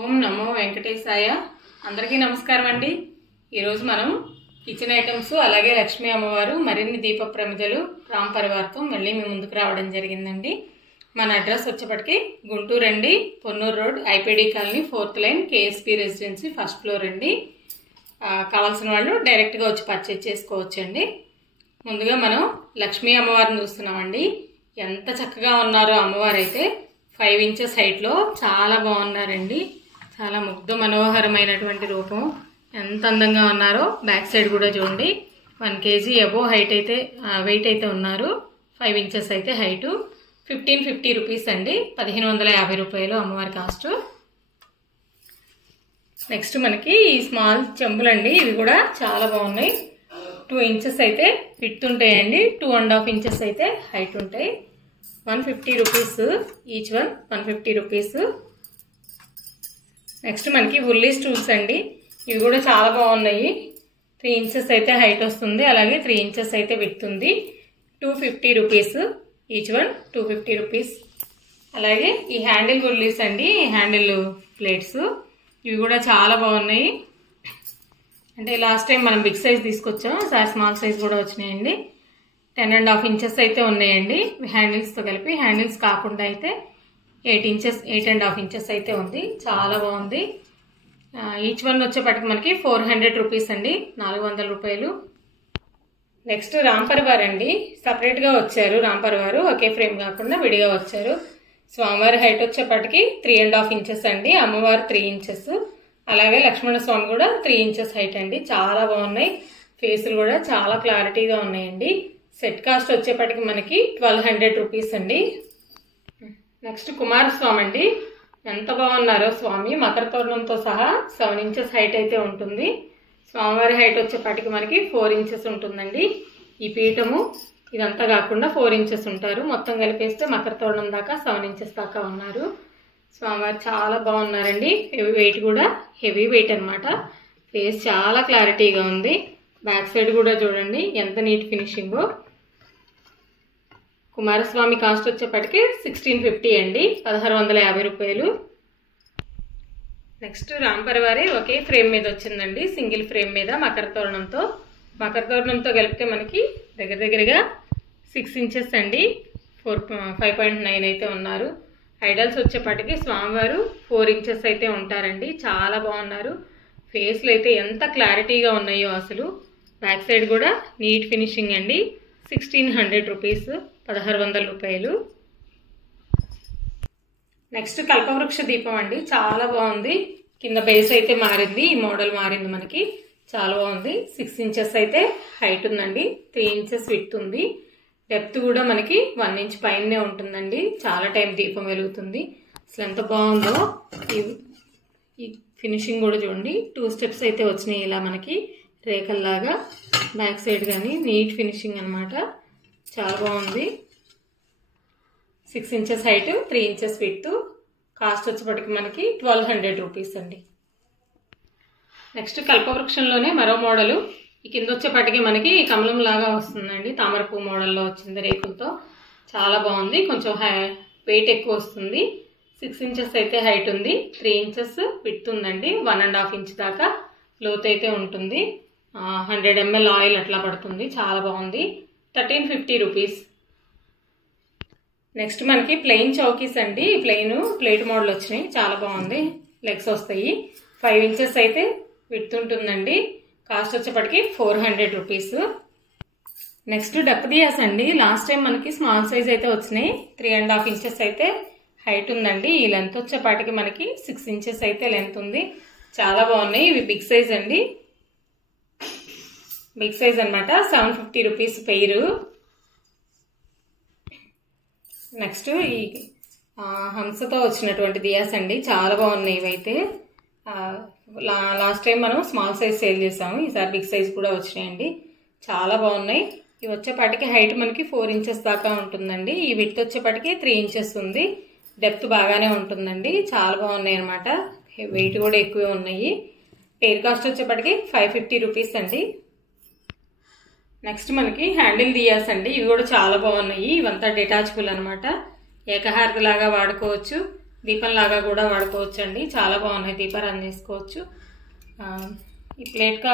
ఓం నమో వెంకటేశాయ. అందరికీ నమస్కారం అండి. ఈరోజు మనం కిచెన్ ఐటమ్స్ అలాగే లక్ష్మీ అమ్మవారు మరిన్ని దీప ప్రమిదలు రామ్ పరివార్తో మళ్ళీ మీ ముందుకు రావడం జరిగిందండి. మన అడ్రస్ వచ్చేప్పటికి గుంటూరు అండి, Ponnur road, IPD colony, 4th line, KSP residency, 1st floor అండి. కావాల్సిన వాళ్ళు డైరెక్ట్గా వచ్చి పర్చేజ్ చేసుకోవచ్చండి. ముందుగా మనం లక్ష్మీ అమ్మవారిని చూస్తున్నామండి. ఎంత చక్కగా ఉన్నారో అమ్మవారు అయితే 5 ఇంచెస్ హైట్లో చాలా బాగున్నారండి. చాలా ముగ్ధ మనోహరమైనటువంటి రూపం, ఎంత అందంగా ఉన్నారో. బ్యాక్ సైడ్ కూడా చూడండి, 1 kg అబోవ్ హైట్ అయితే వెయిట్ అయితే ఉన్నారు. 5 ఇంచెస్ అయితే హైటు. 1550 రూపీస్ అండి, 1550 రూపాయలు అమ్మవారి కాస్ట్. నెక్స్ట్ మనకి ఈ స్మాల్ చెంబులండి, ఇవి కూడా చాలా బాగున్నాయి. 2 ఇంచెస్ అయితే విడ్త్ ఉంటాయండి, 2.5 ఇంచెస్ అయితే హైట్ ఉంటాయి. 150 rupees each one, 150 rupees. Next మనకి ఉల్లి స్టూల్స్ అండి, ఇవి కూడా చాలా బాగున్నాయి. 3 ఇంచెస్ అయితే హైట్ వస్తుంది, అలాగే 3 ఇంచెస్ అయితే విడ్త్ ఉంది. 250 రూపీస్ ఈచ్ వన్, 250 రూపీస్. అలాగే ఈ హ్యాండిల్ ఉల్లీస్ అండి, హ్యాండిల్ ప్లేట్స్, ఇవి కూడా చాలా బాగున్నాయి. అంటే లాస్ట్ టైం మనం బిగ్ సైజ్ తీసుకొచ్చాం, సార్ స్మాల్ సైజ్ కూడా వచ్చినాయండి. 10.5 ఇంచెస్ అయితే ఉన్నాయండి హ్యాండిల్స్తో కలిపి. హ్యాండిల్స్ కాకుండా అయితే 8.5 ఇంచెస్ అయితే ఉంది. చాలా బాగుంది. ఈచ్ వన్ వచ్చేపటికి మనకి 400 రూపీస్ అండి, 400 రూపాయలు. నెక్స్ట్ రామ్ పరివార్ అండి, సపరేట్గా వచ్చారు. రామ్ పరివారు ఒకే ఫ్రేమ్ కాకుండా విడిగా వచ్చారు. స్వామివారి హైట్ వచ్చేపటికి 3.5 ఇంచెస్ అండి, అమ్మవారు 3 ఇంచెస్, అలాగే లక్ష్మణ స్వామి కూడా 3 ఇంచెస్ హైట్ అండి. చాలా బాగున్నాయి. ఫేసులు కూడా చాలా క్లారిటీగా ఉన్నాయండి. సెట్ కాస్ట్ వచ్చేపటికి మనకి 1200 రూపీస్ అండి. నెక్స్ట్ కుమారస్వామి అండి, ఎంత బాగున్నారో స్వామి. మకర తోరణంతో సహా 7 ఇంచెస్ హైట్ అయితే ఉంటుంది. స్వామివారి హైట్ వచ్చేపటికి మనకి 4 ఇంచెస్ ఉంటుందండి. ఈ పీఠము ఇదంతా కాకుండా 4 ఇంచెస్ ఉంటారు. మొత్తం కలిపేస్తే మకర తోరణం దాకా 7 ఇంచెస్ దాకా ఉన్నారు. స్వామివారు చాలా బాగున్నారండి. వెయిట్ కూడా హెవీ వెయిట్ అనమాట. ఫేస్ చాలా క్లారిటీగా ఉంది. బ్యాక్ సైడ్ కూడా చూడండి ఎంత నీట్ ఫినిషింగో. కుమారస్వామి కాస్ట్ వచ్చేప్పటికి 1650 అండి, 1650 రూపాయలు. నెక్స్ట్ రామ్ పరివారే ఒకే ఫ్రేమ్ మీద వచ్చిందండి, సింగిల్ ఫ్రేమ్ మీద మకర తోరణంతో కలిపితే మనకి దగ్గరగా 6 ఇంచెస్ అండి, 5.9 అయితే ఉన్నారు. ఐడల్స్ వచ్చేప్పటికి స్వామివారు 4 ఇంచెస్ అయితే ఉంటారండి. చాలా బాగున్నారు. ఫేస్లు అయితే ఎంత క్లారిటీగా ఉన్నాయో అసలు. బ్యాక్ సైడ్ కూడా నీట్ ఫినిషింగ్ అండి. 1600 రూపీస్, 1600 రూపాయలు. నెక్స్ట్ కల్పవృక్ష దీపం అండి, చాలా బాగుంది. కింద బేస్ అయితే మారింది, ఈ మోడల్ మారింది మనకి. చాలా బాగుంది. 6 ఇంచెస్ అయితే హైట్ ఉందండి, 3 ఇంచెస్ విడ్త్ ఉంది. డెప్త్ కూడా మనకి 1 ఇంచ్ పైనే ఉంటుందండి. చాలా టైం దీపం వెలుగుతుంది. అసలు ఎంత బాగుందో. ఈ ఫినిషింగ్ కూడా చూడండి, 2 స్టెప్స్ అయితే వచ్చినాయి ఇలా మనకి రేఖల్లాగా. బ్యాక్ సైడ్ కానీ నీట్ ఫినిషింగ్ అనమాట. చాలా బాగుంది. 6 inches height, 3 inches width. Cost వచ్చేప్పటికి మనకి 1200 రూపీస్ అండి. నెక్స్ట్ కల్పవృక్షంలోనే మరో మోడలు. ఈ కింద వచ్చేప్పటికి మనకి కమలం లాగా వస్తుందండి, తామరపూ మోడల్లో వచ్చింది రేకులతో. చాలా బాగుంది. కొంచెం వెయిట్ ఎక్కువ వస్తుంది. 6 ఇంచెస్ అయితే హైట్ ఉంది, 3 ఇంచెస్ విడ్త్ ఉందండి. 1.5 ఇంచ్ దాకా లోతు అయితే ఉంటుంది. 100 ml ఆయిల్ అట్లా పడుతుంది. చాలా బాగుంది. 1350 రూపీస్. నెక్స్ట్ మనకి ప్లెయిన్ చౌకీస్ అండి, ప్లేట్ మోడల్ వచ్చినాయి. చాలా బాగుంది. లెగ్స్ వస్తాయి. 5 ఇంచెస్ అయితే విడ్త్ ఉంటుందండి. కాస్ట్ వచ్చేప్పటికి 400 రూపీస్. నెక్స్ట్ డక్ దియాస్ అండి, లాస్ట్ టైం మనకి స్మాల్ సైజ్ అయితే వచ్చినాయి. 3.5 ఇంచెస్ అయితే హైట్ ఉందండి. ఈ లెంత్ వచ్చేపాటికి మనకి 6 ఇంచెస్ అయితే లెంత్ ఉంది. చాలా బాగున్నాయి. ఇవి బిగ్ సైజ్ అండి, బిగ్ సైజ్ అనమాట. 750 రూపీస్ పెయిర్. నెక్స్ట్ ఈ హంసతో వచ్చినటువంటి దియాస్ అండి, చాలా బాగున్నాయి. ఇవైతే లాస్ట్ టైం మనం స్మాల్ సైజ్ సేల్ చేసాము, ఈసారి బిగ్ సైజ్ కూడా వచ్చినాయండి. చాలా బాగున్నాయి. ఇవి వచ్చేపాటికి హైట్ మనకి 4 ఇంచెస్ దాకా ఉంటుందండి. ఈ విడ్త్ వచ్చేపాటికి 3 ఇంచెస్ ఉంది. డెప్త్ బాగానే ఉంటుందండి. చాలా బాగున్నాయి అనమాట. వెయిట్ కూడా ఎక్కువే ఉన్నాయి. పెయిర్ కాస్ట్ వచ్చేప్పటికి 550 రూపీస్ అండి. నెక్స్ట్ మనకి హ్యాండిల్ దియాస్ అండి, ఇవి కూడా చాలా బాగున్నాయి. ఇవంతా డిటాచబుల్ అనమాట. ఏకహారతి లాగా వాడుకోవచ్చు. దీపంలాగా కూడా వాడుకోవచ్చండి. చాలా బాగున్నాయి, దీపారాధన చేసుకోవచ్చు. ఈ ప్లేట్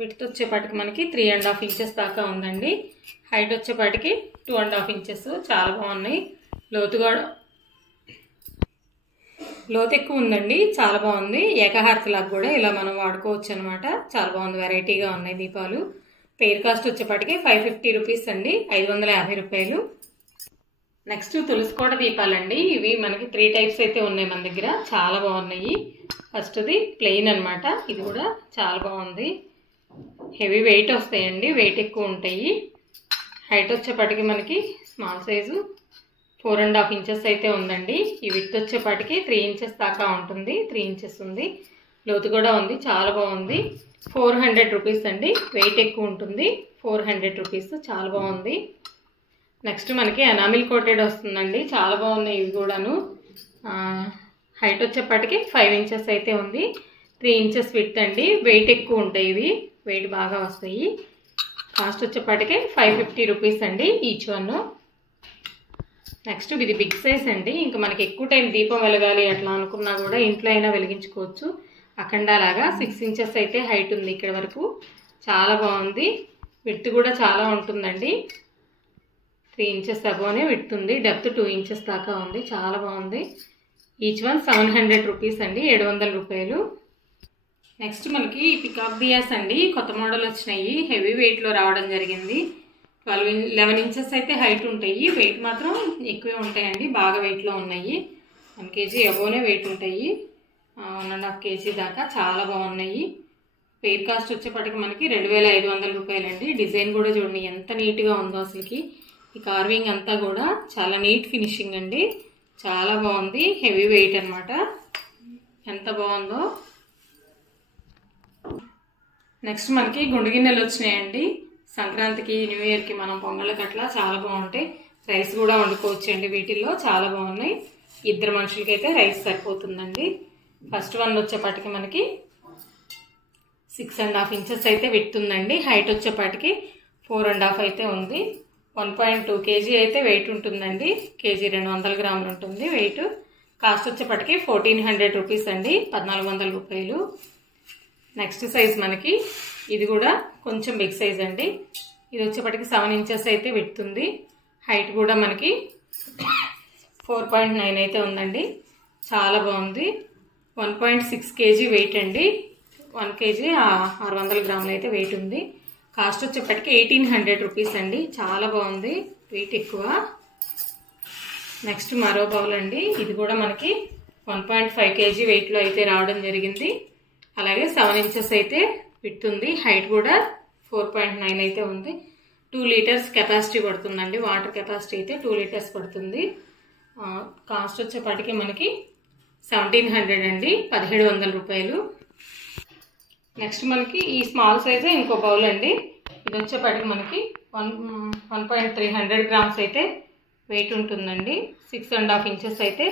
విడ్త్ వచ్చేపాటికి మనకి 3.5 ఇంచెస్ దాకా ఉందండి. హైట్ వచ్చేపాటికి 2.5 ఇంచెస్. చాలా బాగున్నాయి. లోతు ఎక్కువ ఉందండి, చాలా బాగుంది. ఏకహారతిలాగా కూడా ఇలా మనం వాడుకోవచ్చు అనమాట. చాలా బాగుంది, వెరైటీగా ఉన్నాయి దీపాలు. పెయిర్ కాస్ట్ వచ్చేపాటికి 550 రూపీస్ అండి, 550 రూపాయలు. నెక్స్ట్ తులసికోట దీపాలండి. ఇవి మనకి 3 టైప్స్ అయితే ఉన్నాయి మన దగ్గర. చాలా బాగున్నాయి. ఫస్ట్ది ప్లెయిన్ అనమాట. ఇది కూడా చాలా బాగుంది. హెవీ వెయిట్ వస్తాయండి, వెయిట్ ఎక్కువ ఉంటాయి. హైట్ వచ్చేపాటికి మనకి స్మాల్ సైజు 4.5 ఇంచెస్ అయితే ఉందండి. ఈ విడ్త్ వచ్చేపాటికి 3 ఇంచెస్ దాకా ఉంటుంది. 3 ఇంచెస్ ఉంది. లోతు కూడా ఉంది, చాలా బాగుంది. 400 రూపీస్ అండి, వెయిట్ ఎక్కువ ఉంటుంది. 400 రూపీస్, చాలా బాగుంది. నెక్స్ట్ మనకి ఎనామిల్ కోటెడ్ వస్తుందండి. చాలా బాగున్నాయి ఇవి కూడాను. హైట్ వచ్చేప్పటికి 5 ఇంచెస్ అయితే ఉంది. 3 ఇంచెస్ విడ్త్ అండి. వెయిట్ ఎక్కువ ఉంటాయి ఇవి, వెయిట్ బాగా వస్తాయి. కాస్ట్ వచ్చేప్పటికి 550 రూపీస్ అండి ఈచ్ వన్. నెక్స్ట్ ఇది బిగ్ సైజ్ అండి. ఇంకా మనకి ఎక్కువ టైం దీపం వెలగాలి అట్లా అనుకున్నా కూడా ఇంట్లో అయినా వెలిగించుకోవచ్చు. అఖండాలాగా 6 ఇంచెస్ అయితే హైట్ ఉంది ఇక్కడ వరకు. చాలా బాగుంది. విడ్త్ కూడా చాలా ఉంటుందండి. 3 ఇంచెస్ అబోనే విడ్త్ ఉంది. డెప్త్ 2 ఇంచెస్ దాకా ఉంది. చాలా బాగుంది. ఈచ్ వన్ 700 రూపీస్ అండి, 700 రూపాయలు. నెక్స్ట్ మనకి పికాక్ దియాస్ అండి. కొత్త మోడల్ వచ్చినాయి. హెవీ వెయిట్లో రావడం జరిగింది. 11 ఇంచెస్ అయితే హైట్ ఉంటాయి. వెయిట్ మాత్రం ఎక్కువే ఉంటాయండి, బాగా వెయిట్లో ఉన్నాయి. 1 కేజీ అబోనే వెయిట్ ఉంటాయి. 1.5 కేజీ దాకా. చాలా బాగున్నాయి. పెయిర్ కాస్ట్ వచ్చేప్పటికి మనకి 2500 రూపాయలండి. డిజైన్ కూడా చూడండి ఎంత నీట్గా ఉందో అసలుకి. ఈ కార్వింగ్ అంతా కూడా చాలా నీట్ ఫినిషింగ్ అండి. చాలా బాగుంది. హెవీ వెయిట్ అనమాట. ఎంత బాగుందో. నెక్స్ట్ మనకి గుండు గిన్నెలు వచ్చినాయండి. సంక్రాంతికి, న్యూ ఇయర్కి మనం పొంగళ్ళకి అట్లా చాలా బాగుంటాయి. రైస్ కూడా వండుకోవచ్చు అండి వీటిల్లో. చాలా బాగున్నాయి. 2 మనుషులకి అయితే రైస్ సరిపోతుందండి. ఫస్ట్ వన్ వచ్చేపాటికి మనకి 6.5 ఇంచెస్ అయితే విడ్త్ ఉందండి. హైట్ వచ్చేపాటికి 4.5 అయితే ఉంది. 1.2 కేజీ అయితే వెయిట్ ఉంటుందండి. కేజీ 200 గ్రాములు ఉంటుంది వెయిట్. కాస్ట్ వచ్చేప్పటికి 1400 రూపీస్ అండి, 1400 రూపాయలు. నెక్స్ట్ సైజ్ మనకి ఇది కూడా కొంచెం బిగ్ సైజ్ అండి. ఇది వచ్చేప్పటికి 7 ఇంచెస్ అయితే విడ్త్ ఉంది. హైట్ కూడా మనకి 4.9 అయితే ఉందండి. చాలా బాగుంది. 1.6 కేజీ వెయిట్ అండి. 1 కేజీ 600 గ్రాములు అయితే వెయిట్ ఉంది. కాస్ట్ వచ్చేప్పటికి 1800 రూపీస్ అండి. చాలా బాగుంది, వెయిట్ ఎక్కువ. నెక్స్ట్ మరో బౌల్ అండి. ఇది కూడా మనకి 1.5 కేజీ వెయిట్లో అయితే రావడం జరిగింది. అలాగే 7 ఇంచెస్ అయితే విడ్త్ ఉంది. హైట్ కూడా 4.9 అయితే ఉంది. 2 లీటర్స్ కెపాసిటీ పడుతుందండి. వాటర్ కెపాసిటీ అయితే 2 లీటర్స్ పడుతుంది. కాస్ట్ వచ్చేప్పటికి మనకి 1700 అండి, 1700 రూపాయలు. నెక్స్ట్ మనకి ఈ స్మాల్ సైజే ఇంకో బౌల్ అండి. ఇది వచ్చేప్పటికి మనకి 1.300 గ్రామ్స్ అయితే వెయిట్ ఉంటుందండి. 6.5 ఇంచెస్ అయితే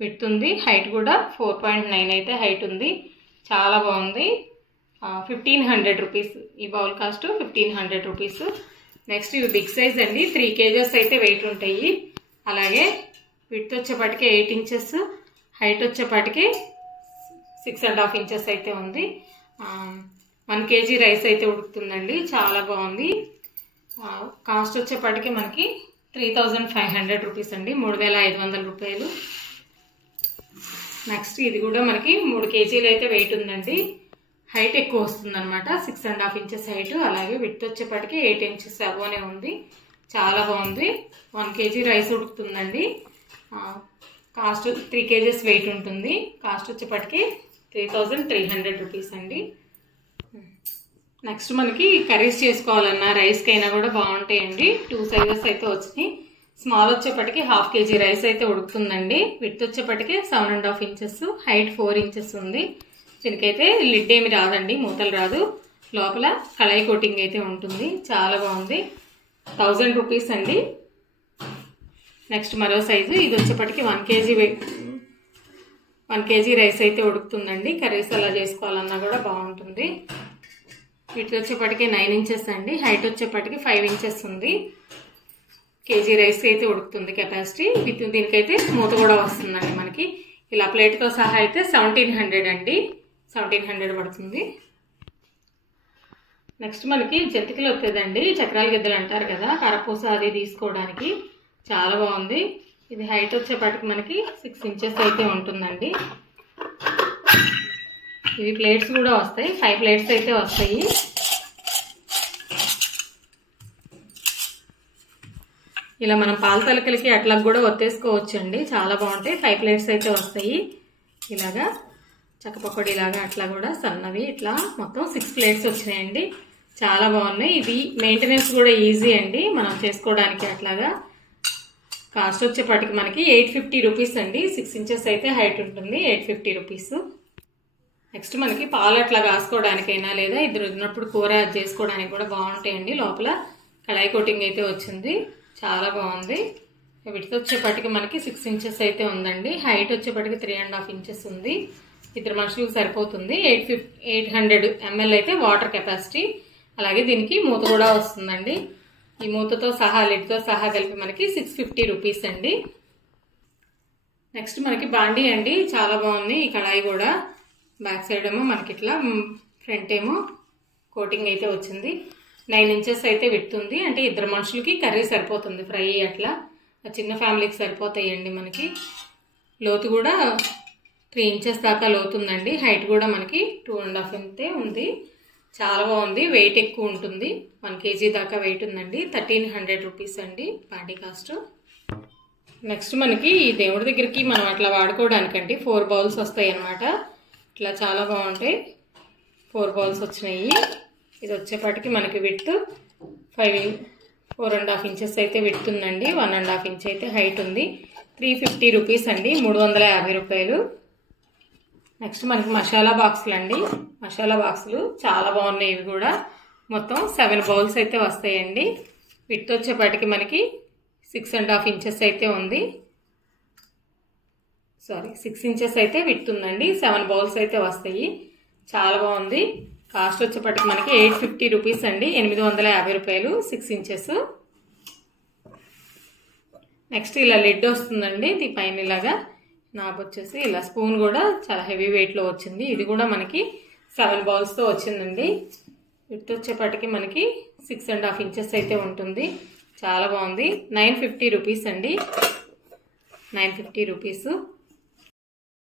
విడ్త్ ఉంది. హైట్ కూడా 4.9 అయితే హైట్ ఉంది. చాలా బాగుంది. 1500 రూపీస్. ఈ బౌల్ కాస్ట్ 1500 రూపీస్. నెక్స్ట్ ఇవి బిగ్ సైజ్ అండి. 3 కేజెస్ అయితే వెయిట్ ఉంటాయి. అలాగే విడ్త్ వచ్చేపాటికి 8 ఇంచెస్, హైట్ వచ్చేపాటికి 6.5 ఇంచెస్ అయితే ఉంది. 1 కేజీ రైస్ అయితే ఉడుకుతుందండి. చాలా బాగుంది. కాస్ట్ వచ్చేపాటికి మనకి 3500 రూపీస్ అండి, 3500 రూపాయలు. నెక్స్ట్ ఇది కూడా మనకి 3 కేజీలు అయితే వెయిట్ ఉందండి. హైట్ ఎక్కువ వస్తుంది అనమాట, 6.5 ఇంచెస్ హైట్. అలాగే విడ్త్ వచ్చేపాటికి 8 ఇంచెస్ అబోనే ఉంది. చాలా బాగుంది. 1 కేజీ రైస్ ఉడుకుతుందండి. కాస్ట్ 3 కేజీస్ వెయిట్ ఉంటుంది. కాస్ట్ వచ్చేపాటికి 3300 రూపీస్ అండి. నెక్స్ట్ మనకి కర్రీస్ చేసుకోవాలన్నా రైస్కైనా కూడా బాగుంటాయండి. 2 సైజెస్ అయితే వచ్చినాయి. స్మాల్ వచ్చేప్పటికి 1/2 కేజీ రైస్ అయితే ఉడుకుతుందండి. విడ్త్ వచ్చేప్పటికి 7.5 ఇంచెస్, హైట్ 4 ఇంచెస్ ఉంది. దీనికైతే లిడ్ ఏమి రాదండి, మూతలు రాదు. లోపల కళాయి కోటింగ్ అయితే ఉంటుంది. చాలా బాగుంది. 1000 రూపీస్ అండి. నెక్స్ట్ మరో సైజు. ఇది వచ్చేప్పటికి 1 కేజీ రైస్ అయితే ఉడుకుతుందండి. కర్రీస్ అలా చేసుకోవాలన్నా కూడా బాగుంటుంది. వీటి వచ్చేప్పటికి 9 ఇంచెస్ అండి. హైట్ వచ్చేప్పటికి 5 ఇంచెస్ ఉంది. కేజీ రైస్ అయితే ఉడుకుతుంది కెపాసిటీ. దీనికైతే మూత కూడా వస్తుందండి మనకి. ఇలా ప్లేట్తో సహా అయితే 1700 అండి, 1700 పడుతుంది. నెక్స్ట్ మనకి జంతికలు వచ్చేదండి, చక్రాల గిద్దలు అంటారు కదా, కరపూస అది తీసుకోవడానికి చాలా బాగుంది. ఇది హైట్ వచ్చేపాటికి మనకి 6 ఇంచెస్ అయితే ఉంటుందండి. ఇవి ప్లేట్స్ కూడా వస్తాయి, 5 ప్లేట్స్ అయితే వస్తాయి. ఇలా మనం పాల తలకలకి అట్లా కూడా ఒత్తేసుకోవచ్చు అండి, చాలా బాగుంటాయి. 5 ప్లేట్స్ అయితే వస్తాయి. ఇలాగా చక్కపకోడి లాగా అట్లా కూడా సన్నవి ఇట్లా మొత్తం 6 ప్లేట్స్ వచ్చినాయండి, చాలా బాగున్నాయి. ఇది మెయింటెనెన్స్ కూడా ఈజీ అండి మనం చేసుకోవడానికి. అట్లాగా కాస్ట్ వచ్చేపాటికి మనకి 850 రూపీస్ అండి. 6 ఇంచెస్ అయితే హైట్ ఉంటుంది, 850 రూపీస్. నెక్స్ట్ మనకి పాలు అట్లా కాసుకోవడానికైనా లేదా ఇద్దరు ఉన్నప్పుడు కూర చేసుకోవడానికి కూడా బాగుంటాయండి. లోపల కడాయి కోటింగ్ అయితే వచ్చింది, చాలా బాగుంది. వీటితో వచ్చేపాటికి మనకి 6 ఇంచెస్ అయితే ఉందండి. హైట్ వచ్చేపాటికి 3.5 ఇంచెస్ ఉంది. ఇద్దరు మనుషులకు సరిపోతుంది. 800 ml అయితే వాటర్ కెపాసిటీ. అలాగే దీనికి మూత కూడా వస్తుందండి. ఈ మూతతో సహా లిడ్తో సహా కలిపి మనకి 650 రూపీస్ అండి. నెక్స్ట్ మనకి బాండీ అండి, చాలా బాగుంది. ఈ కడాయి కూడా బ్యాక్ సైడ్ ఏమో మనకి ఇట్లా, ఫ్రంట్ ఏమో కోటింగ్ అయితే వచ్చింది. 9 ఇంచెస్ అయితే విడుతుంది, అంటే ఇద్దరు మనుషులకి కర్రీ సరిపోతుంది, ఫ్రై అట్లా చిన్న ఫ్యామిలీకి సరిపోతాయండి. మనకి లోతు కూడా 3 ఇంచెస్ దాకా లోతుందండి. హైట్ కూడా మనకి 2.5 అయితే ఉంది, చాలా బాగుంది. వెయిట్ ఎక్కువ ఉంటుంది, 1 kg దాకా వెయిట్ ఉందండి. 1300 రూపీస్ అండి బాండీ కాస్ట్. నెక్స్ట్ మనకి ఈ దేవుడి దగ్గరికి మనం అట్లా వాడుకోవడానికండి 4 బౌల్స్ వస్తాయి అన్నమాట. ఇట్లా చాలా బాగుంటాయి. 4 బౌల్స్ వచ్చినాయి. ఇది వచ్చేపాటికి మనకి విడ్త్ 4.5 ఇంచెస్ అయితే విడ్త్ ఉందండి, 1.5 ఇంచ్ అయితే హైట్ ఉంది. 350 రూపీస్ అండి, 350 రూపాయలు. నెక్స్ట్ మనకి మసాలా బాక్సులు అండి, మసాలా బాక్సులు చాలా బాగున్నాయి. ఇవి కూడా మొత్తం 7 బౌల్స్ అయితే వస్తాయండి. విడ్త్ వచ్చేపాటికి మనకి 6.5 ఇంచెస్ అయితే ఉంది, 6 ఇంచెస్ అయితే విడ్త్ ఉందండి. 7 బౌల్స్ అయితే వస్తాయి, చాలా బాగుంది. కాస్ట్ వచ్చేపాటికి మనకి 850 రూపీస్ అండి, 850 రూపాయలు, 6 ఇంచెస్. నెక్స్ట్ ఇలా లిడ్ వస్తుందండి, ఇది పైన ఇలాగా నాబ్ వచ్చేసి ఇలా స్పూన్ కూడా చాలా హెవీ వెయిట్లో వచ్చింది. ఇది కూడా మనకి 7 బౌల్స్తో వచ్చిందండి. విడ్త్ వచ్చేపాటికి మనకి 6.5 ఇంచెస్ అయితే ఉంటుంది, చాలా బాగుంది. 950 రూపీస్ అండి, 950 రూపీస్.